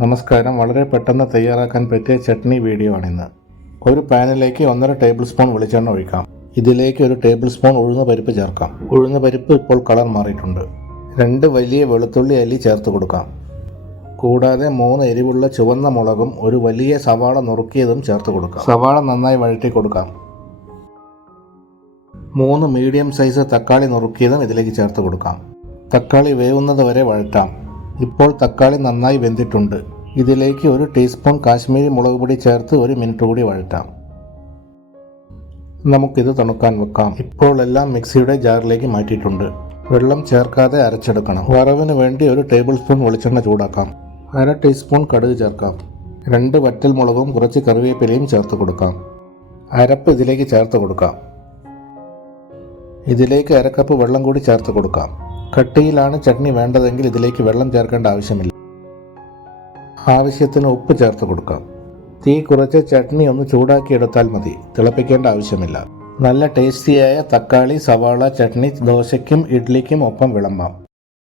നമസ്കാരം. വളരെ പെട്ടെന്ന് തയ്യാറാക്കാൻ പറ്റിയ ചട്നി വീഡിയോ ആണിന്ന്. ഒരു പാനിലേക്ക് ഒന്നര ടേബിൾ സ്പൂൺ വെളിച്ചെണ്ണ ഒഴിക്കാം. ഇതിലേക്ക് ഒരു ടേബിൾ സ്പൂൺ ഉഴുന്ന പരിപ്പ് ചേർക്കാം. ഉഴുന്ന പരിപ്പ് ഇപ്പോൾ കളർ മാറിയിട്ടുണ്ട്. രണ്ട് വലിയ വെളുത്തുള്ളി അല്ലി ചേർത്ത് കൊടുക്കാം. കൂടാതെ മൂന്ന് എരിവുള്ള ചുവന്ന മുളകും ഒരു വലിയ സവാള നുറുക്കിയതും ചേർത്ത് കൊടുക്കാം. സവാള നന്നായി വഴറ്റി കൊടുക്കാം. മൂന്ന് മീഡിയം സൈസ് തക്കാളി നുറുക്കിയതും ഇതിലേക്ക് ചേർത്ത് കൊടുക്കാം. തക്കാളി വേവുന്നത് വരെ വഴറ്റാം. ഇപ്പോൾ തക്കാളി നന്നായി വെന്തിട്ടുണ്ട്. ഇതിലേക്ക് ഒരു ടീസ്പൂൺ കാശ്മീരി മുളക് പൊടി ചേർത്ത് ഒരു മിനിറ്റ് കൂടി വഴറ്റാം. നമുക്കിത് തണുക്കാൻ വെക്കാം. ഇപ്പോൾ എല്ലാം മിക്സിയുടെ ജാറിലേക്ക് മാറ്റിയിട്ടുണ്ട്. വെള്ളം ചേർക്കാതെ അരച്ചെടുക്കണം. വറവിന് വേണ്ടി ഒരു ടേബിൾ സ്പൂൺ വെളിച്ചെണ്ണ ചൂടാക്കാം. അര ടീസ്പൂൺ കടുക് ചേർക്കാം. രണ്ട് വറ്റൽ മുളകും കുറച്ച് കറിവേപ്പിലയും ചേർത്ത് കൊടുക്കാം. അരപ്പ് ഇതിലേക്ക് ചേർത്ത് കൊടുക്കാം. ഇതിലേക്ക് അരക്കപ്പ് വെള്ളം കൂടി ചേർത്ത് കൊടുക്കാം. കട്ടിയിലാണ് ചട്നി വേണ്ടതെങ്കിൽ ഇതിലേക്ക് വെള്ളം ചേർക്കേണ്ട ആവശ്യമില്ല. ആവശ്യത്തിന് ഉപ്പ് ചേർത്ത് കൊടുക്കാം. തീ കുറച്ച് ചട്നി ഒന്ന് ചൂടാക്കി എടുത്താൽ മതി. തിളപ്പിക്കേണ്ട ആവശ്യമില്ല. നല്ല ടേസ്റ്റിയായ തക്കാളി സവാള ചട്നി ദോശയ്ക്കും ഇഡ്ലിക്കും ഒപ്പം വിളമ്പാം.